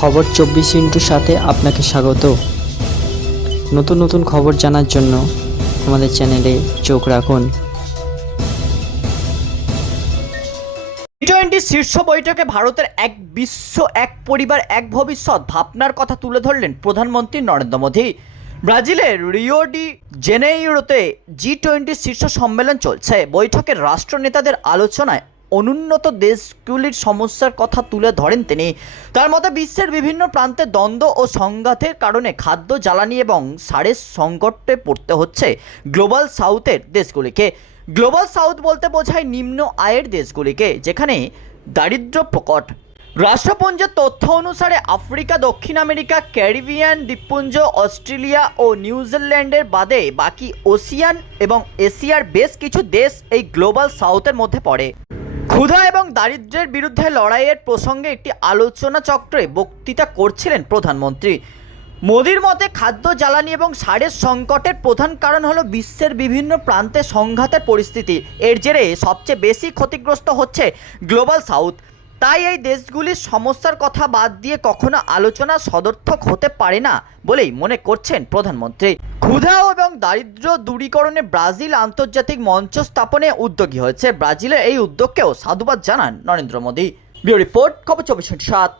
খবর চব্বিশ ইন্টুর সাথে আপনাকে স্বাগত। নতুন নতুন খবর জানার জন্য আমাদের চ্যানেলে চোখ রাখুন। টোয়েন্টি শীর্ষ বৈঠকে ভারতের এক বিশ্ব, এক পরিবার, এক ভবিষ্যৎ ভাবনার কথা তুলে ধরলেন প্রধানমন্ত্রী নরেন্দ্র মোদী। ব্রাজিলের রিও ডি জেনেইরোতে জি টোয়েন্টি শীর্ষ সম্মেলন চলছে। বৈঠকের রাষ্ট্রনেতাদের আলোচনায় অনুন্নত দেশগুলির সমস্যার কথা তুলে ধরেন তিনি। তার মতে, বিশ্বের বিভিন্ন প্রান্তে দ্বন্দ্ব ও সংঘাতের কারণে খাদ্য জ্বালানি এবং সারের সংকটে পড়তে হচ্ছে গ্লোবাল সাউথের দেশগুলিকে। গ্লোবাল সাউথ বলতে বোঝায় নিম্ন আয়ের দেশগুলিকে, যেখানে দারিদ্র্য প্রকট। রাষ্ট্রপুঞ্জের তথ্য অনুসারে, আফ্রিকা, দক্ষিণ আমেরিকা, ক্যারিবিয়ান দ্বীপপুঞ্জ, অস্ট্রেলিয়া ও নিউজিল্যান্ডের বাদে বাকি ওসিয়ান এবং এশিয়ার বেশ কিছু দেশ এই গ্লোবাল সাউথের মধ্যে পড়ে। ক্ষুধা এবং দারিদ্রের বিরুদ্ধে লড়াইয়ের প্রসঙ্গে একটি আলোচনা চক্রে বক্তৃতা করছিলেন প্রধানমন্ত্রী। মোদির মতে খাদ্য জ্বালানি এবং সারের সংকটের প্রধান কারণ হলো বিশ্বের বিভিন্ন প্রান্তে সংঘাতের পরিস্থিতি। এর জেরে সবচেয়ে বেশি ক্ষতিগ্রস্ত হচ্ছে গ্লোবাল সাউথ। তাই এই দেশগুলির সমস্যার কথা বাদ দিয়ে কখনো আলোচনা সদর্থক হতে পারে না বলেই মনে করছেন প্রধানমন্ত্রী। ক্ষুধা এবং দারিদ্র দূরীকরণে ব্রাজিল আন্তর্জাতিক মঞ্চ স্থাপনে উদ্যোগী হয়েছে। ব্রাজিলের এই উদ্যোগকেও সাধুবাদ জানান নরেন্দ্র মোদী। বিউ রিপোর্ট, খবর চব্বিশ সাত।